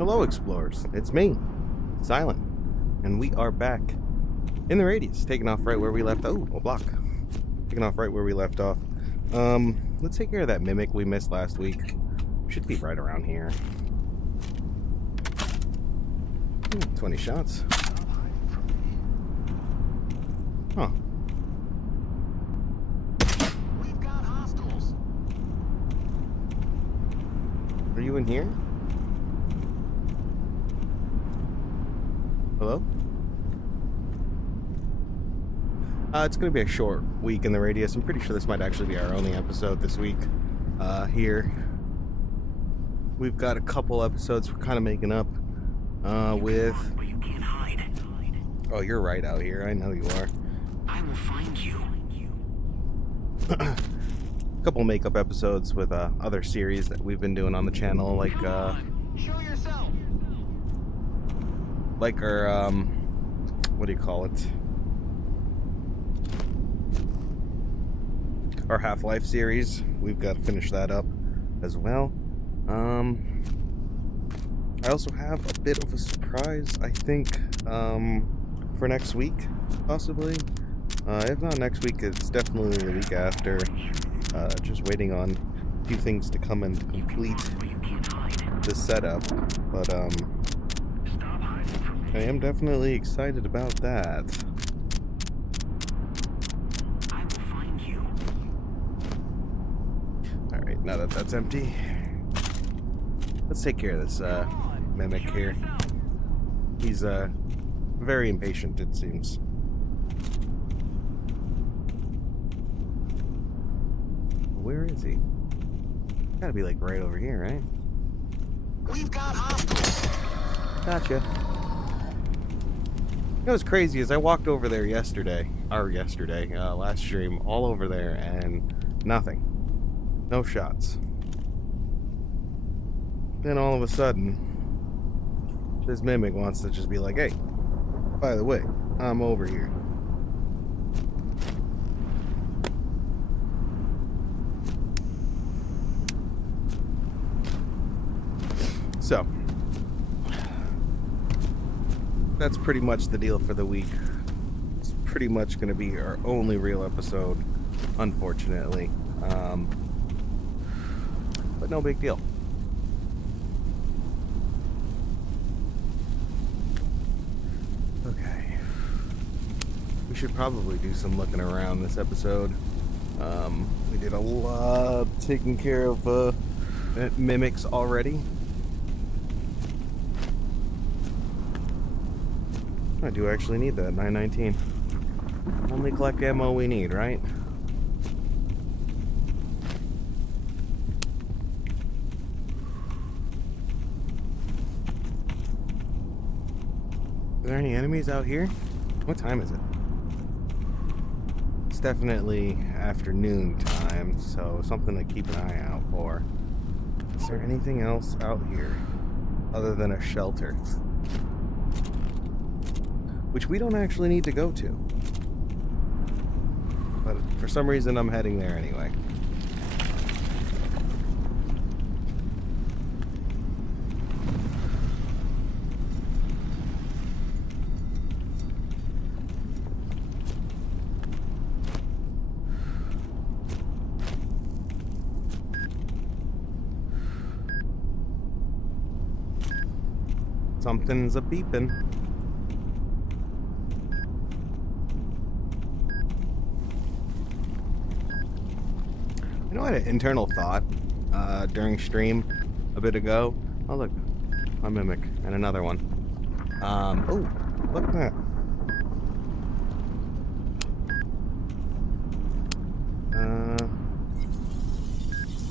Hello, explorers. It's me, Silent, and we are back in the radius, taking off right where we left. Oh, a block. Taking off right where we left off. Let's take care of that mimic we missed last week. Should be right around here. 20 shots. Huh. We've got hostiles. Are you in here? Hello? It's going to be a short week in the radius. I'm pretty sure this might actually be our only episode this week here. We've got a couple episodes we're kind of making up with... But you can't hide. Oh, you're right out here. I know you are. I will find you. A couple makeup episodes with other series that we've been doing on the channel, like Show yourself. like our what do you call it? Our Half-Life series. We've got to finish that up as well. I also have a bit of a surprise, I think, for next week, possibly. If not next week, it's definitely the week after. Just waiting on a few things to come and complete the setup. But I am definitely excited about that. I will find you. Alright, now that that's empty, let's take care of this mimic here. He's very impatient, it seems. Where is he? Gotta be like right over here, right? We've got hostiles. Gotcha. You know what's crazy is I walked over there last stream, all over there, and nothing. No shots. Then all of a sudden, this mimic wants to just be like, hey, by the way, I'm over here. So, that's pretty much the deal for the week. It's pretty much going to be our only real episode, unfortunately. But no big deal. Okay. We should probably do some looking around this episode. We did a lot taking care of mimics already. I do actually need that 919. Only collect ammo we need, right? Are there any enemies out here? What time is it? It's definitely afternoon time, so something to keep an eye out for. Is there anything else out here other than a shelter? Which we don't actually need to go to. But for some reason, I'm heading there anyway. Something's a beeping. You know, I had an internal thought during stream a bit ago. Oh, look, a mimic and another one. Oh, look at that.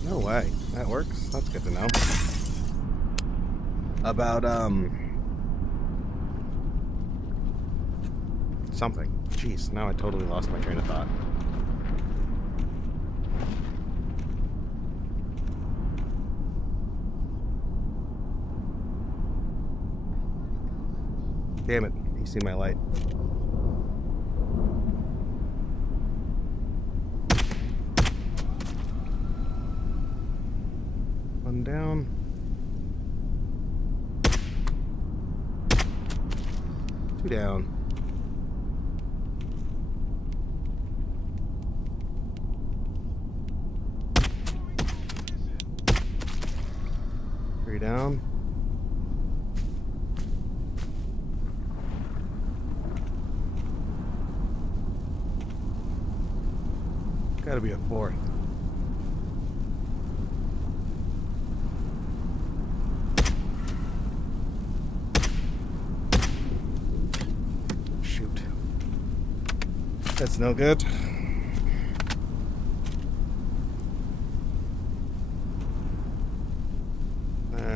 No way. That works. That's good to know. About, something. Jeez, now I totally lost my train of thought. Damn it, you see my light. One down. 2 down. Three down. Gotta be a 4th. Shoot. That's no good.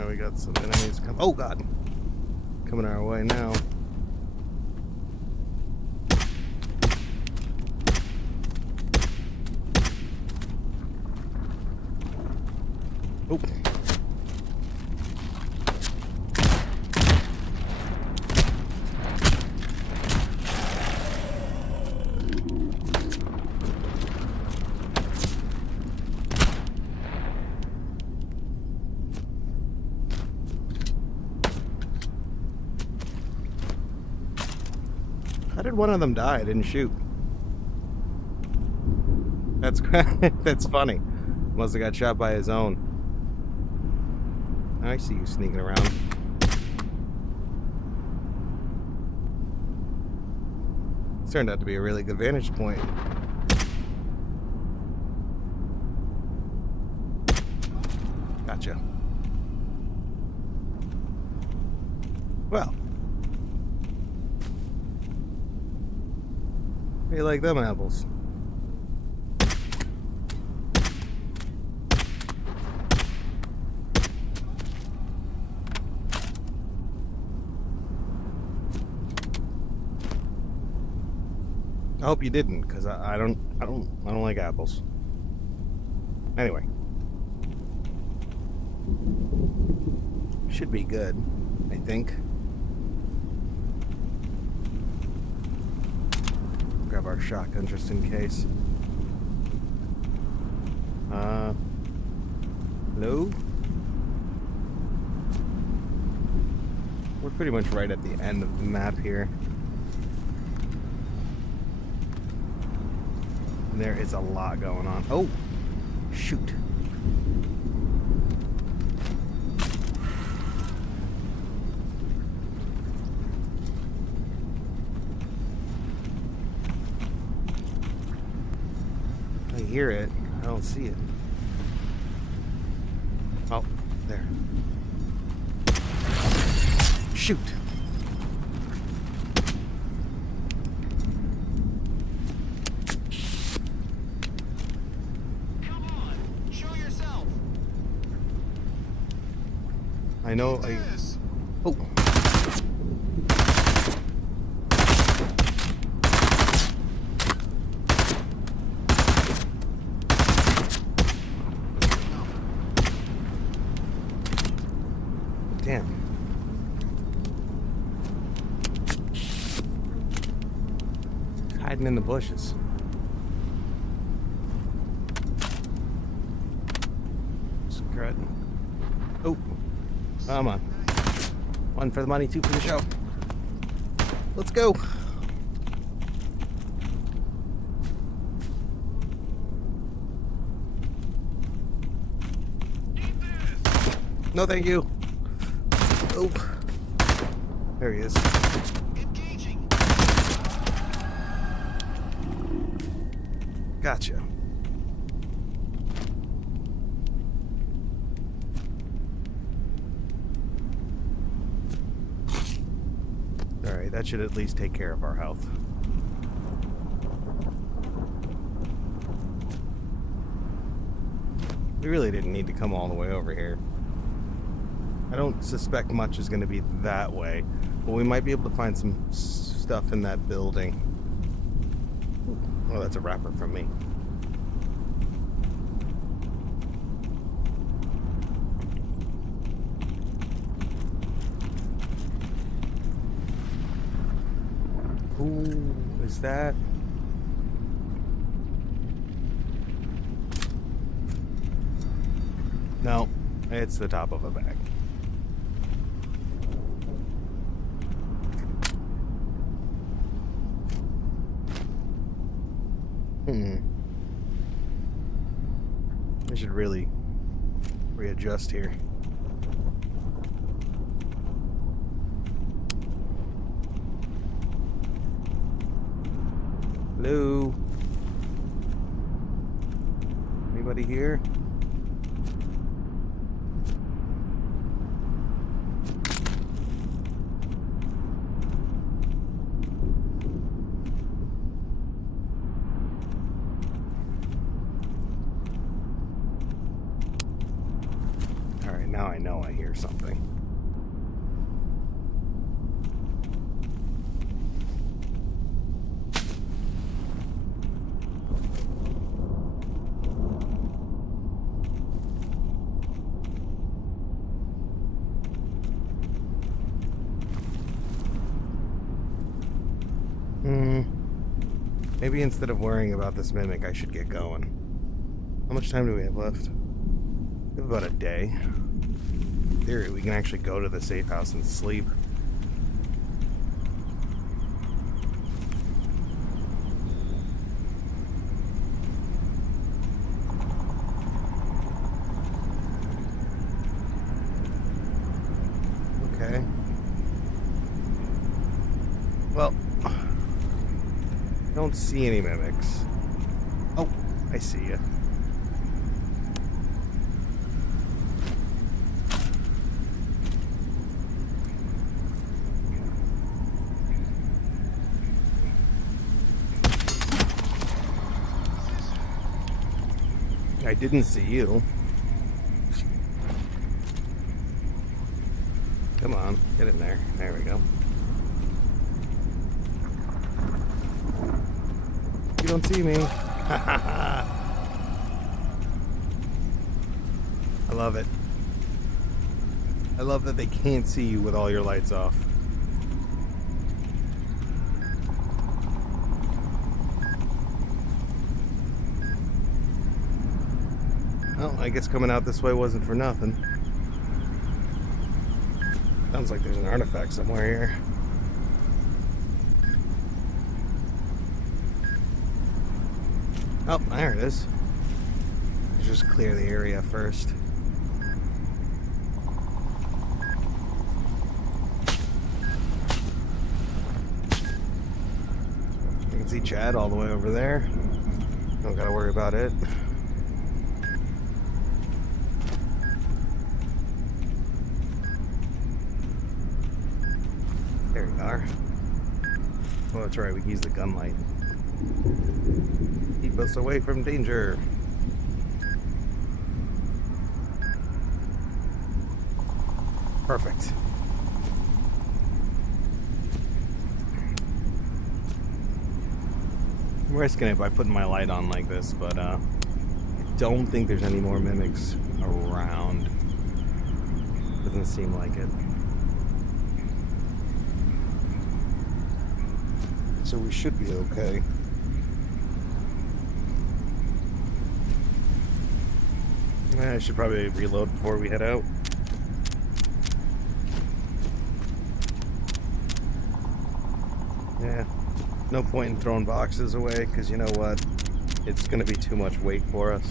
We got some enemies coming. Oh god! Coming our way now. Oh. How did one of them die? I didn't shoot. That's that's funny. Must have got shot by his own. I see you sneaking around. This turned out to be a really good vantage point. Gotcha. Well. How you like them apples? I hope you didn't, because I don't like apples. Anyway. Should be good, I think. Grab our shotgun just in case. Hello? We're pretty much right at the end of the map here. And there is a lot going on. Oh! Shoot. I hear it. I don't see it. Oh, there. Shoot. Come on, show yourself. I know Oh. Damn. Hiding in the bushes. Scrud. Oh. Come on. 1 for the money, 2 for the show. Let's go. No, thank you. Oh. There he is. Engaging. Gotcha. Alright, that should at least take care of our health. We really didn't need to come all the way over here. I don't suspect much is going to be that way, but we might be able to find some stuff in that building. Oh, that's a wrapper from me. Ooh, is that? No, it's the top of a bag. I should really readjust here. Hello? Anybody here? Alright, now I know I hear something. Maybe instead of worrying about this mimic, I should get going. How much time do we have left? We have about a day. In theory, we can actually go to the safe house and sleep. Okay. Well, I don't see any mimics. Oh, I see you. I didn't see you. Come on, get in there. There we go. You don't see me. I love it. I love that they can't see you with all your lights off. Well, I guess coming out this way wasn't for nothing. Sounds like there's an artifact somewhere here. Oh, there it is. Let's just clear the area first. I can see Chad all the way over there. Don't gotta worry about it. There we are. Oh, that's right, we can use the gun light. Keep us away from danger. Perfect. I'm risking it by putting my light on like this, but I don't think there's any more mimics around. Doesn't seem like it. So we should be okay. I should probably reload before we head out. Yeah, no point in throwing boxes away, because you know what? It's going to be too much weight for us.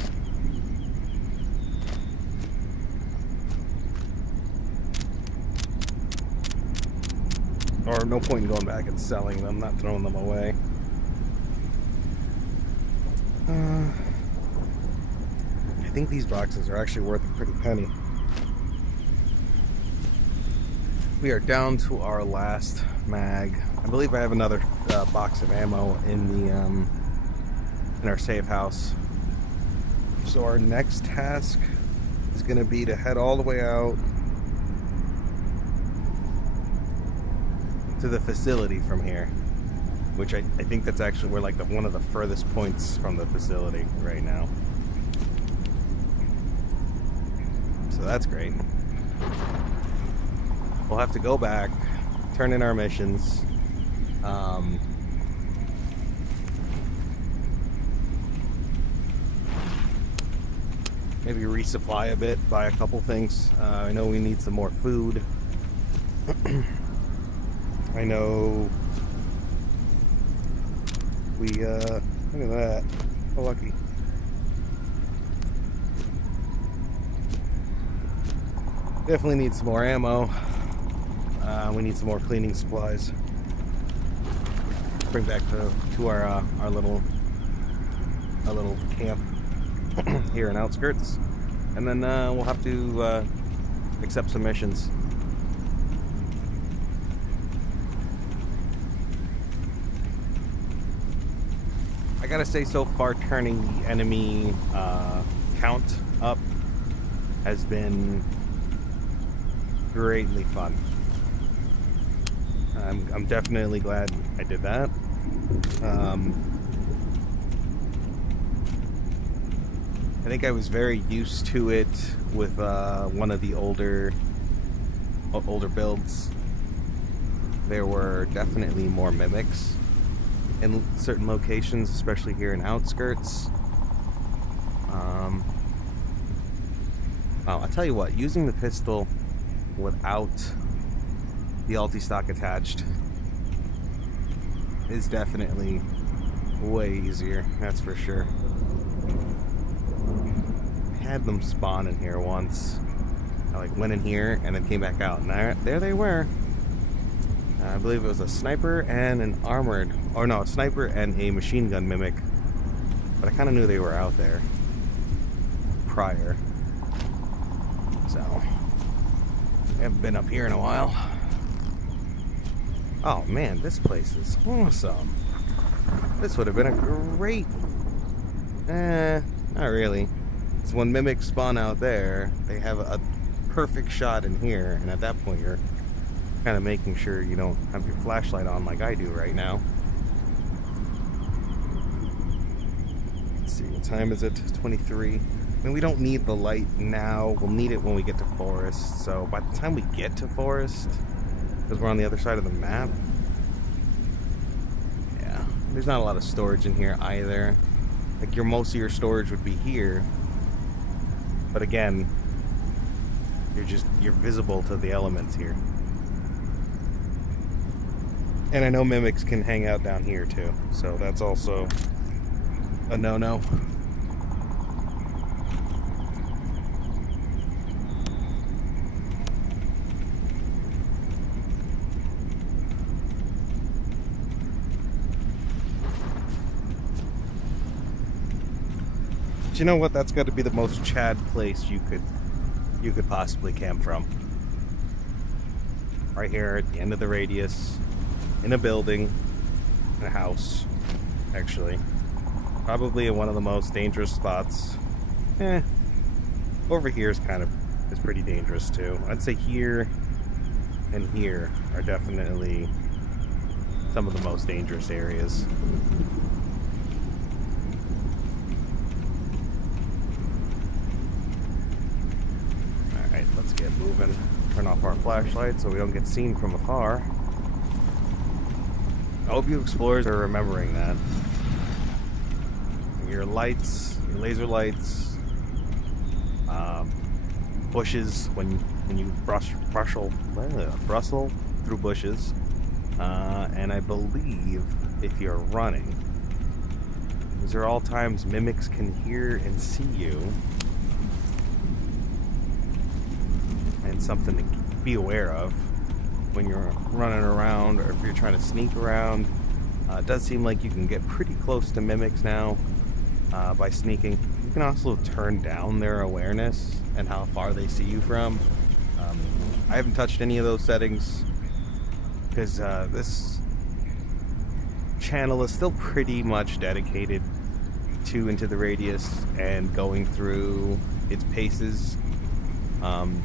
Or no point in going back and selling them, not throwing them away. I think these boxes are actually worth a pretty penny. We are down to our last mag. I believe I have another box of ammo in the in our safe house. So our next task is going to be to head all the way out to the facility from here, which I think that's actually, we're like one of the furthest points from the facility right now. So that's great. We'll have to go back, turn in our missions, maybe resupply a bit, buy a couple things. I know we need some more food. I know we Look at that. So lucky. Definitely need some more ammo. We need some more cleaning supplies. Bring back to our little camp here in Outskirts, and then we'll have to accept some missions. I gotta say, so far, turning the enemy count up has been greatly fun. I'm definitely glad I did that. I think I was very used to it with one of the older builds. There were definitely more mimics in certain locations, especially here in Outskirts. I'll tell you what, using the pistol without the ulti-stock attached is definitely way easier, that's for sure. I had them spawn in here once. I went in here and then came back out, and there they were. I believe it was a sniper and an armored, or no, a sniper and a machine gun mimic. But I kind of knew they were out there prior. So, I haven't been up here in a while. Oh man, this place is awesome. This would have been a great... not really. Because when mimics spawn out there, they have a perfect shot in here, and at that point you're kind of making sure you don't have your flashlight on like I do right now. Let's see, what time is it? 23. I mean, we don't need the light now. We'll need it when we get to Forest. So by the time we get to Forest, because we're on the other side of the map, yeah, there's not a lot of storage in here either. Like, most of your storage would be here, but again, you're visible to the elements here. And I know mimics can hang out down here too, so that's also a no-no. But you know what? That's got to be the most Chad place you could possibly camp from. Right here at the end of the radius, in a building, in a house, actually. Probably in one of the most dangerous spots. Over here is pretty dangerous too. I'd say here and here are definitely some of the most dangerous areas. Alright, let's get moving. Turn off our flashlight so we don't get seen from afar. I hope you explorers are remembering that. Your lights, your laser lights, bushes when you bristle through bushes, and I believe if you're running, these are all times mimics can hear and see you, and something to be aware of when you're running around, or if you're trying to sneak around. It does seem like you can get pretty close to mimics now by sneaking. You can also turn down their awareness and how far they see you from. I haven't touched any of those settings because this channel is still pretty much dedicated to Into the Radius and going through its paces. And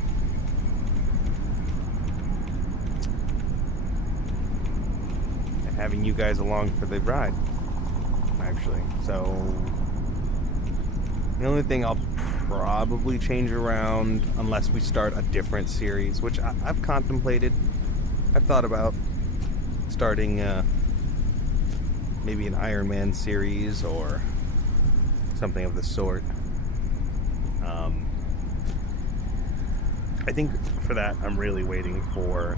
having you guys along for the ride, actually. So the only thing I'll probably change around, unless we start a different series, which I've contemplated. I've thought about starting maybe an Iron Man series or something of the sort. I think for that I'm really waiting for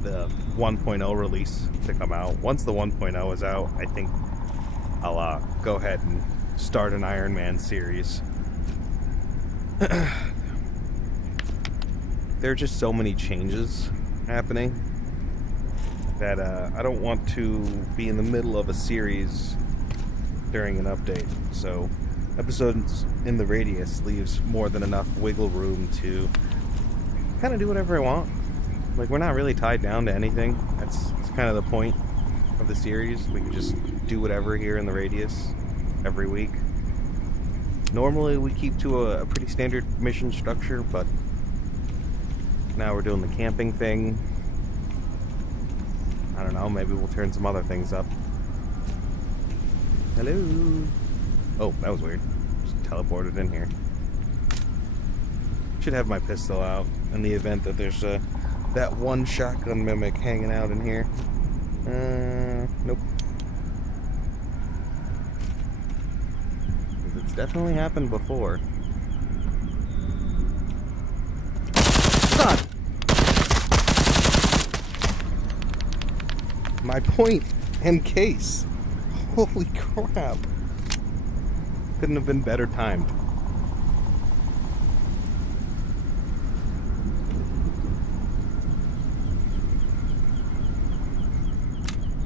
the 1.0 release to come out. Once the 1.0 is out, I think I'll go ahead and start an Iron Man series. There are just so many changes happening that I don't want to be in the middle of a series during an update. So episodes in the radius leaves more than enough wiggle room to kind of do whatever I want. Like, we're not really tied down to anything. That's kind of the point of the series. We can just do whatever here in the radius every week. Normally we keep to a pretty standard mission structure, but now we're doing the camping thing. I don't know, maybe we'll turn some other things up. Hello. Oh, that was weird. Just teleported in here. Should have my pistol out in the event that there's that one shotgun mimic hanging out in here. Nope. It's definitely happened before. God! My point and case. Holy crap. Couldn't have been better timed.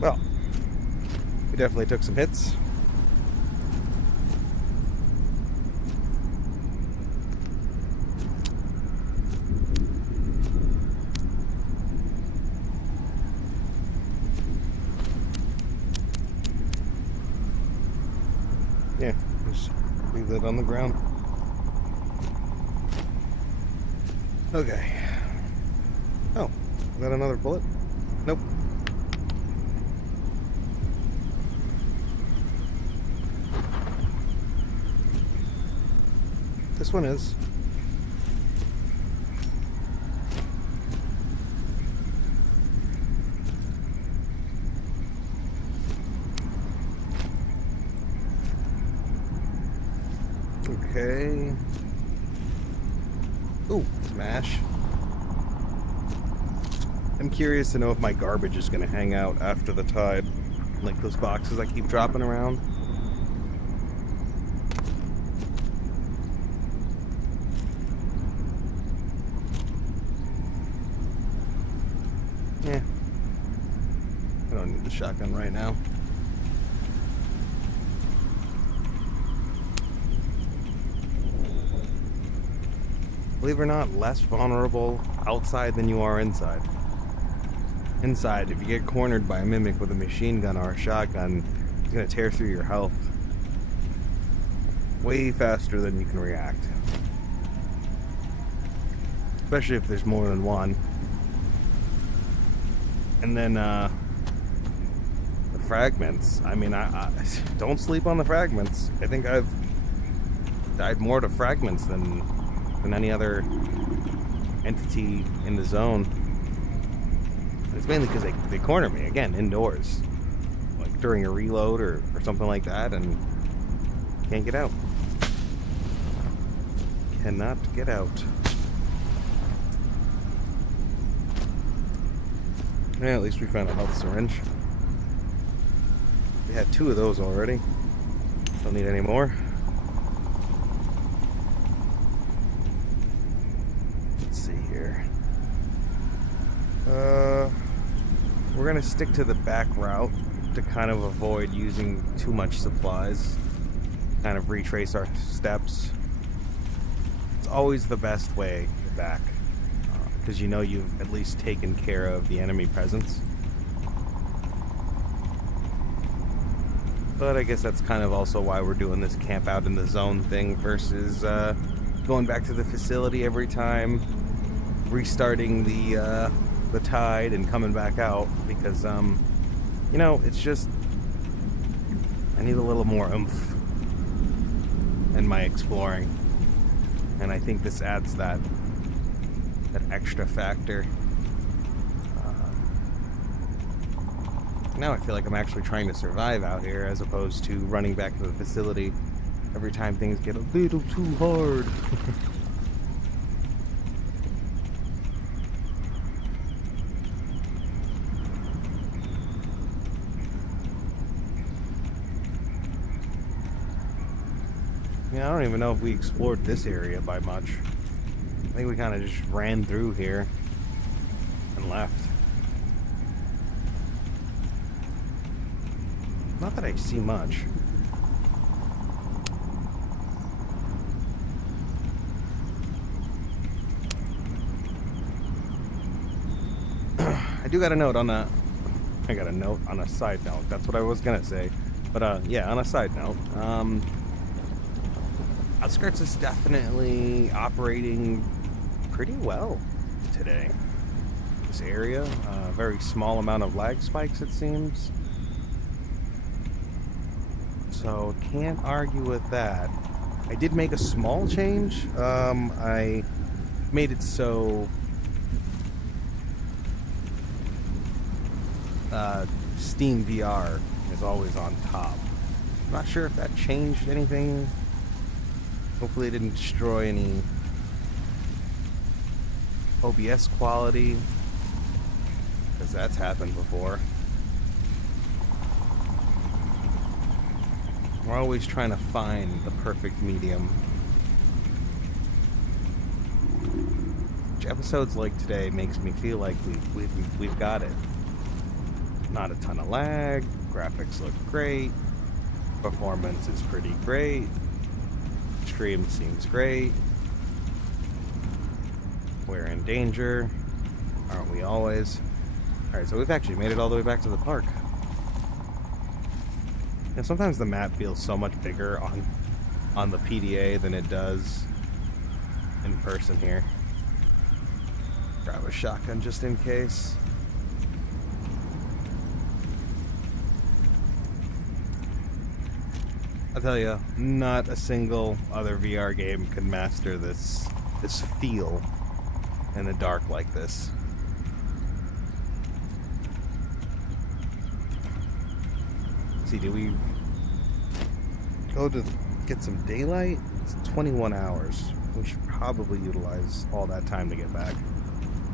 Well, we definitely took some hits. Yeah, just leave that on the ground. Okay. Oh, is that another bullet? Nope. This one is. Okay. Ooh, smash. I'm curious to know if my garbage is going to hang out after the tide. Like those boxes I keep dropping around. Yeah. I don't need the shotgun right now. Believe it or not, less vulnerable outside than you are inside. Inside, if you get cornered by a mimic with a machine gun or a shotgun, it's gonna tear through your health way faster than you can react. Especially if there's more than one. And then, the fragments. I mean, I don't sleep on the fragments. I think I've died more to fragments than any other entity in the zone. And it's mainly because they corner me, again, indoors. Like during a reload or something like that, and can't get out. Cannot get out. Yeah, at least we found a health syringe. We had 2 of those already. Don't need any more. Let's see here. We're gonna stick to the back route to kind of avoid using too much supplies. Kind of retrace our steps. It's always the best way back. Because you know you've at least taken care of the enemy presence. But I guess that's kind of also why we're doing this camp out in the zone thing versus going back to the facility every time, restarting the tide and coming back out. Because, you know, it's just, I need a little more oomph in my exploring. And I think this adds that extra factor. Now I feel like I'm actually trying to survive out here as opposed to running back to the facility every time things get a little too hard. Yeah, I don't even know if we explored this area by much. I think we kind of just ran through here and left. Not that I see much. I do got a note on a... I got a note on a side note. That's what I was gonna say. But, yeah, on a side note, Outskirts is definitely operating pretty well today. This area, very small amount of lag spikes, it seems. So, can't argue with that. I did make a small change. I made it so Steam VR is always on top. I'm not sure if that changed anything. Hopefully it didn't destroy any OBS quality, because that's happened before. We're always trying to find the perfect medium. Which episodes like today makes me feel like we've got it. Not a ton of lag, graphics look great, performance is pretty great, stream seems great. We're in danger, aren't we always? Alright, so we've actually made it all the way back to the park. And sometimes the map feels so much bigger on the PDA than it does in person here. Grab a shotgun just in case. I'll tell you, not a single other VR game can master this feel in the dark like this. See, do we go to get some daylight? It's 21 hours. We should probably utilize all that time to get back.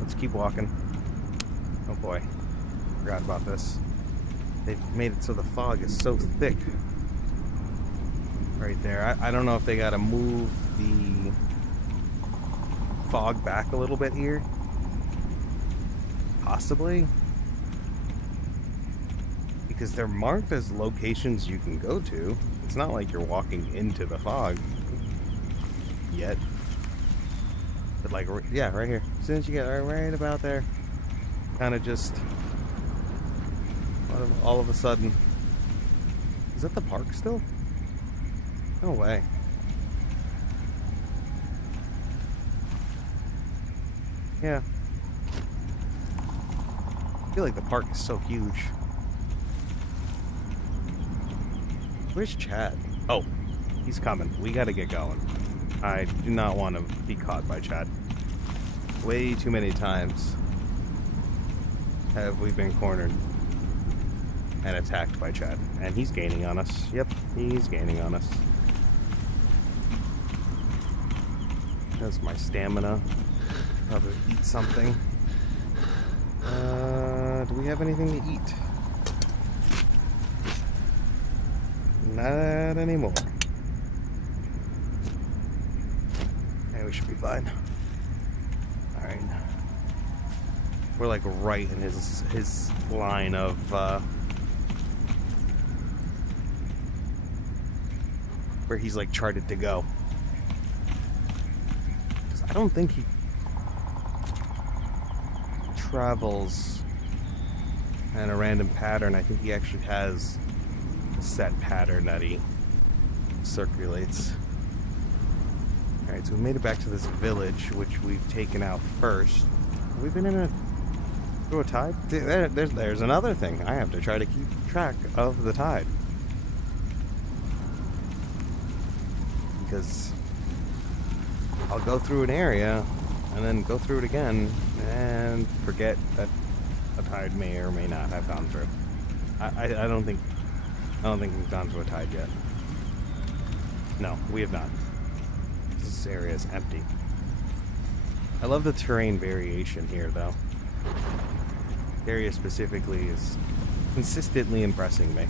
Let's keep walking. Oh boy, forgot about this. They've made it so the fog is so thick. Right there. I don't know if they gotta move the fog back a little bit here. Possibly. Because they're marked as locations you can go to. It's not like you're walking into the fog yet. But like, yeah, right here. As soon as you get right about there, kind of just all of a sudden. Is that the park still? No way. Yeah. I feel like the park is so huge. Where's Chad? Oh, he's coming. We gotta get going. I do not want to be caught by Chad. Way too many times have we been cornered and attacked by Chad. And he's gaining on us. Yep, he's gaining on us. That's my stamina. Probably eat something. Do we have anything to eat? Not anymore. Hey, we should be fine. Alright. We're like right in his line of where he's like charted to go. I don't think he travels in a random pattern. I think he actually has a set pattern that he circulates. Alright, so we made it back to this village, which we've taken out first. Have we been through a tide? There's another thing. I have to try to keep track of the tide. Because I'll go through an area and then go through it again and forget that a tide may or may not have gone through. I don't think we've gone through a tide yet. No, we have not. This area is empty. I love the terrain variation here, though. The area specifically is consistently impressing me.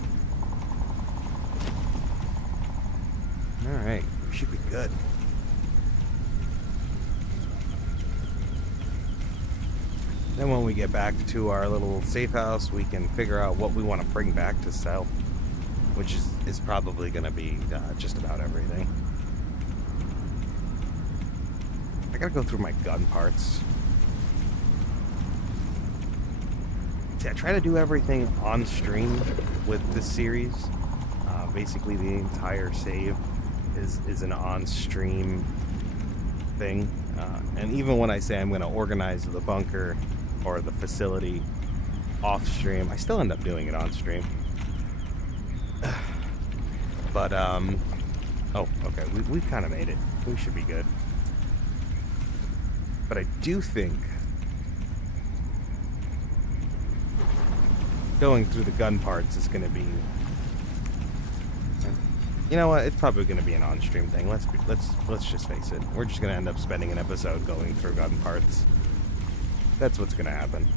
Alright, We should be good. Then when we get back to our little safe house, we can figure out what we want to bring back to sell, which is probably going to be just about everything. I gotta go through my gun parts. See, I try to do everything on stream with this series. Basically, the entire save is an on-stream thing. And even when I say I'm going to organize the bunker or the facility off-stream, I still end up doing it on-stream. But, oh, okay, we kind of made it. We should be good. But I do think going through the gun parts is going to be... You know what? It's probably going to be an on-stream thing. Let's just face it. We're just going to end up spending an episode going through gun parts. That's what's going to happen.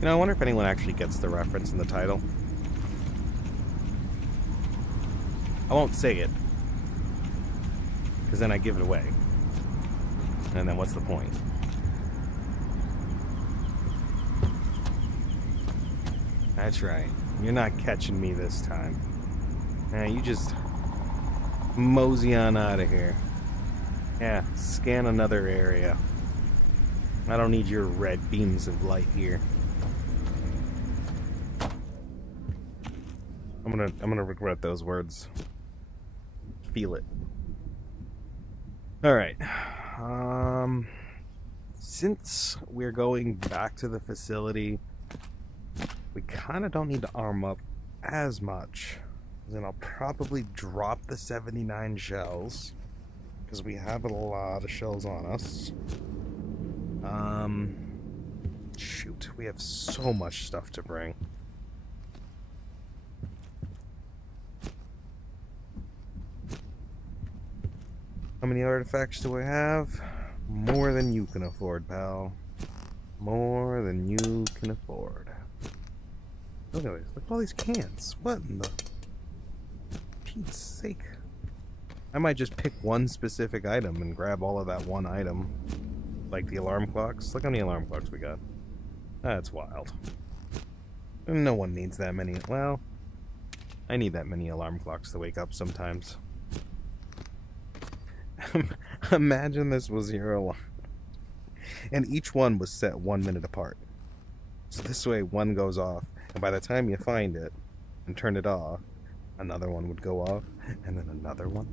You know, I wonder if anyone actually gets the reference in the title. I won't say it, because then I give it away. And then what's the point? That's right. You're not catching me this time. You just mosey on out of here. Yeah, scan another area. I don't need your red beams of light here. I'm gonna regret those words. Feel it. All right. Since we're going back to the facility, we kind of don't need to arm up as much. Then I'll probably drop the 79 shells, because we have a lot of shells on us. Shoot, we have so much stuff to bring. How many artifacts do I have? More than you can afford, pal. More than you can afford. Look at this. Look at all these cans. What in the Pete's sake? I might just pick one specific item and grab all of that one item. Like the alarm clocks. Look how many alarm clocks we got. That's wild. No one needs that many. Well, I need that many alarm clocks to wake up sometimes. Imagine this was your alarm. And each one was set 1 minute apart. So this way one goes off. And by the time you find it and turn it off, another one would go off, and then another one,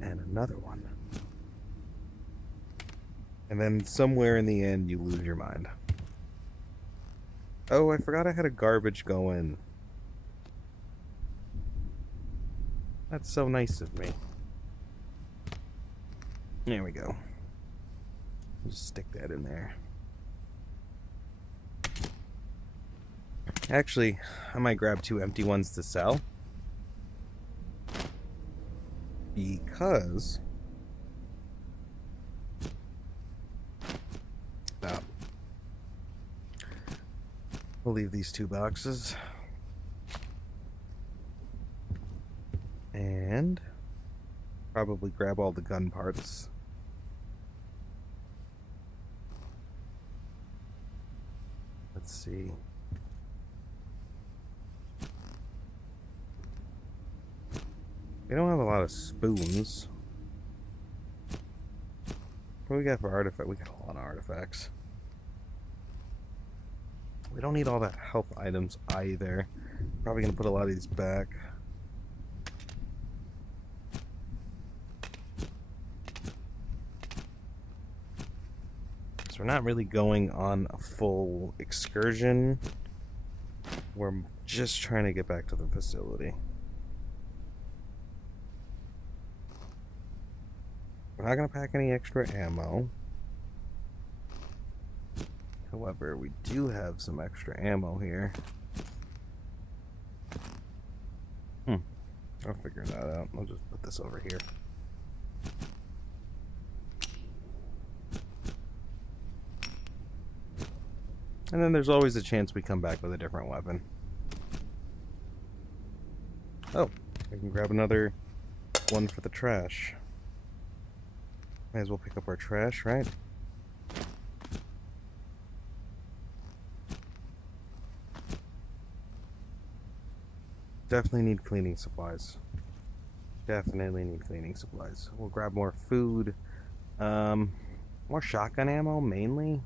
and another one. And then somewhere in the end, you lose your mind. Oh, I forgot I had a garbage going. That's so nice of me. There we go. Just stick that in there. Actually, I might grab 2 empty ones to sell. Because... we'll leave these 2 boxes. And... probably grab all the gun parts. Let's see. We don't have a lot of spoons. What do we got for artifact? We got a lot of artifacts. We don't need all that health items either. Probably gonna put a lot of these back. So we're not really going on a full excursion. We're just trying to get back to the facility. We're not going to pack any extra ammo. However, we do have some extra ammo here. I'll figure that out. I'll just put this over here. And then there's always a chance we come back with a different weapon. Oh, I can grab another one for the trash. Might as well pick up our trash, right? Definitely need cleaning supplies. Definitely need cleaning supplies. We'll grab more food. More shotgun ammo, mainly.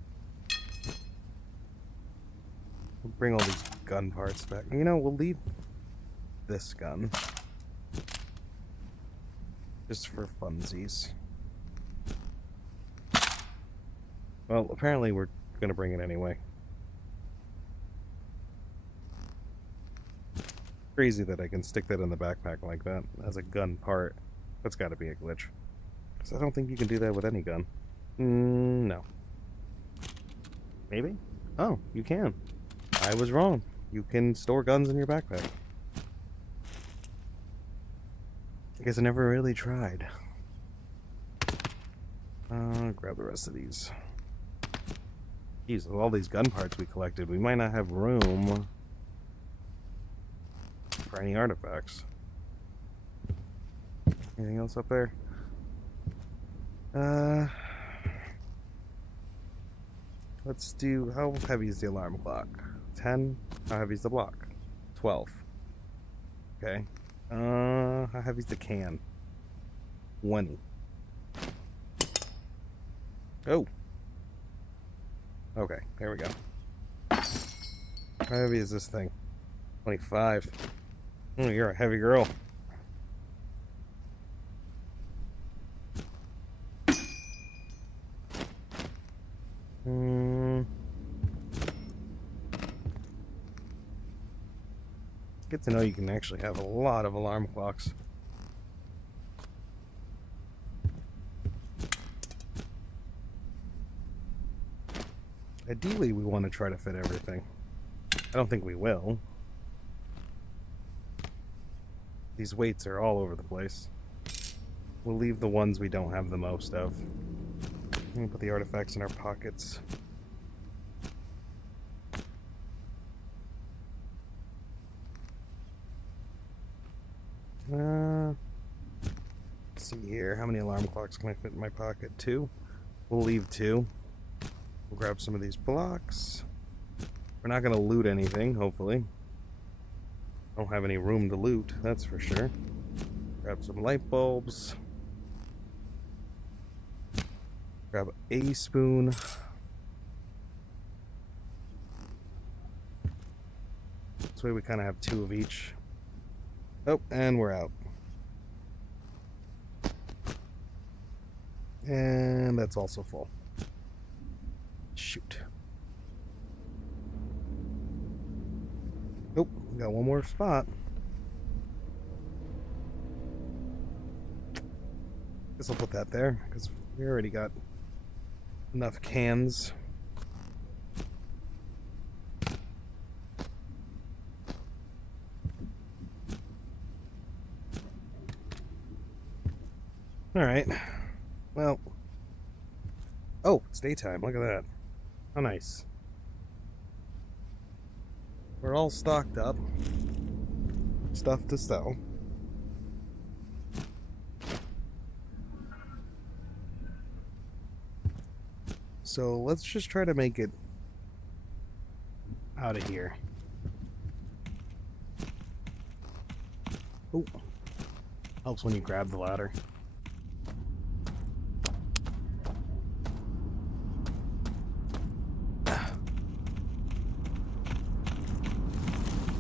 We'll bring all these gun parts back. You know, we'll leave this gun. Just for funsies. Well, apparently we're gonna bring it anyway. Crazy that I can stick that in the backpack like that as a gun part. That's gotta be a glitch. Because I don't think you can do that with any gun. No. Maybe? Oh, you can. I was wrong. You can store guns in your backpack. I guess I never really tried. Grab the rest of these. Jeez, with all these gun parts we collected, we might not have room for any artifacts. Anything else up there? Let's do, how heavy is the alarm clock? 10? How heavy is the block? 12. Okay. How heavy is the can? 20. Oh. Okay, there we go. How heavy is this thing? 25. Oh, you're a heavy girl. Good to know you can actually have a lot of alarm clocks. Ideally, we want to try to fit everything. I don't think we will. These weights are all over the place. We'll leave the ones we don't have the most of. We'll put the artifacts in our pockets. Let's see here. How many alarm clocks can I fit in my pocket? 2. We'll leave 2. We'll grab some of these blocks. We're not going to loot anything, hopefully. Don't have any room to loot, that's for sure. Grab some light bulbs. Grab a spoon. This way we kind of have 2 of each. Oh, and we're out. And that's also full. Shoot. Nope, we got one more spot. Guess I'll put that there, because we already got enough cans. Alright. Well. Oh, it's daytime. Look at that. How nice. We're all stocked up. Stuff to sell. So let's just try to make it out of here. Oh. Helps when you grab the ladder.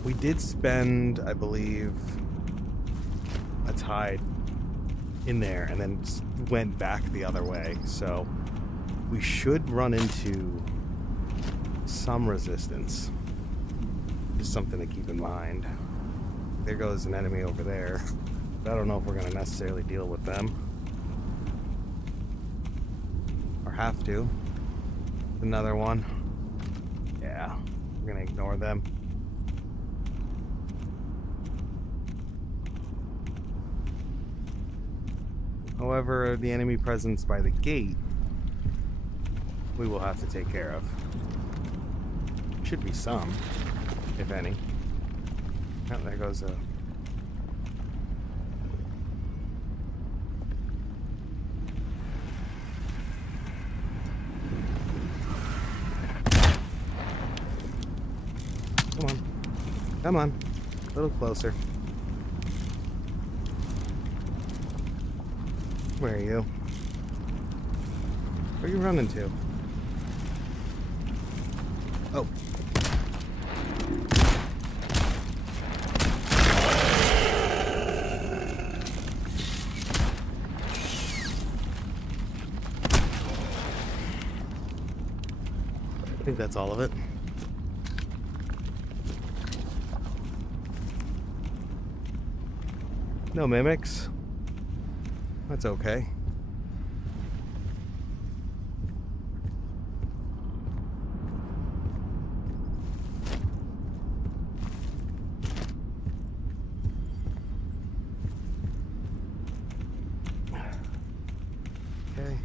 We did spend, I believe, a tide in there and then went back the other way, so we should run into some resistance. Just something to keep in mind. There goes an enemy over there. But I don't know if we're going to necessarily deal with them. Or have to. Another one. Yeah, we're going to ignore them. However, the enemy presence by the gate, we will have to take care of. Should be some, if any. Oh, there goes a Come on. A little closer. Where are you? Where are you running to? Oh. I think that's all of it. No mimics. That's okay. Okay.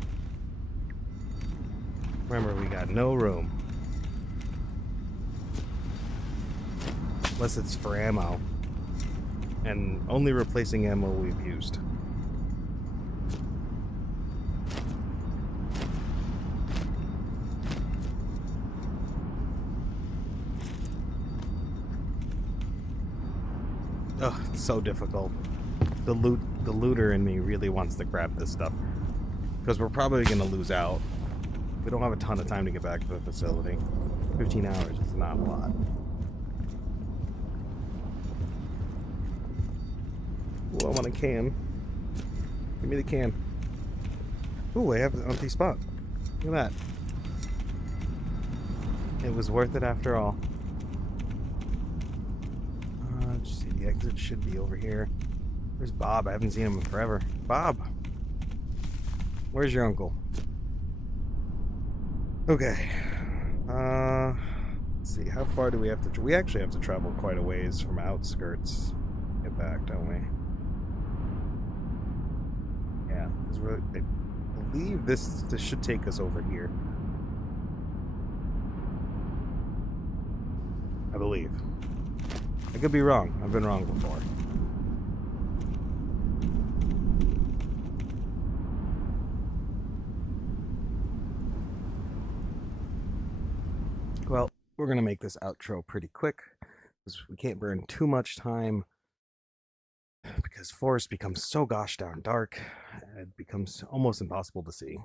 Remember, we got no room. Unless it's for ammo. And only replacing ammo we've used. Oh, it's so difficult. The looter in me really wants to grab this stuff. Because we're probably going to lose out. We don't have a ton of time to get back to the facility. 15 hours is not a lot. Ooh, I want a can. Give me the can. Ooh, I have an empty spot. Look at that. It was worth it after all. Let's see, the exit should be over here. Where's Bob? I haven't seen him in forever. Bob! Where's your uncle? Okay. Let's see, how far do we have to... We actually have to travel quite a ways from outskirts to get back, don't we? Yeah, because I believe this should take us over here. I believe. I could be wrong. I've been wrong before. Well, we're going to make this outro pretty quick because we can't burn too much time because forest becomes so gosh darn dark, it becomes almost impossible to see.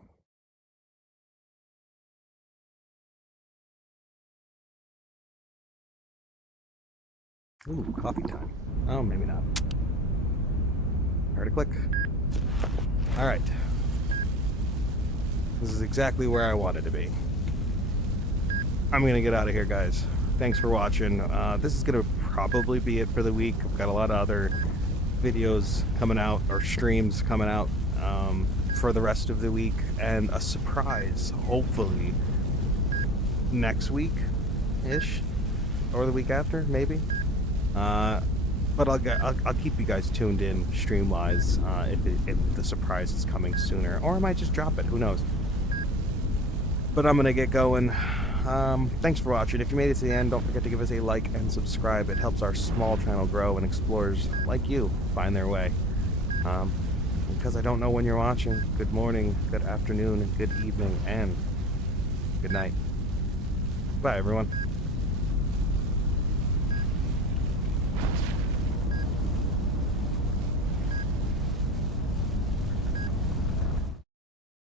Ooh, coffee time. Oh, maybe not. Heard a click. Alright. This is exactly where I wanted to be. I'm gonna get out of here, guys. Thanks for watching. This is gonna probably be it for the week. I've got a lot of other videos coming out, or streams coming out for the rest of the week, and a surprise, hopefully, next week-ish, or the week after, maybe. But I'll keep you guys tuned in stream-wise if the surprise is coming sooner, or I might just drop it. Who knows? But I'm gonna get going. Thanks for watching. If you made it to the end, don't forget to give us a like and subscribe. It helps our small channel grow and explorers like you find their way. Because I don't know when you're watching, good morning, good afternoon, good evening, and good night. Bye, everyone.